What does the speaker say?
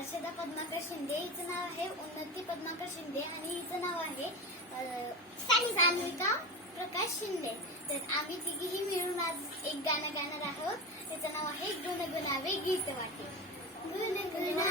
हर्षदा पद्माकर शिंदे. हिचं नाव आहे उन्नती पद्माकर शिंदे आणि हिचं नाव आहे सानिका प्रकाश शिंदे. तर आम्ही तिघीही मिळून आज एक गाणं गाणार आहोत. त्याचं नाव आहे गुणगुणावे गीत वाटे. गुणगुणा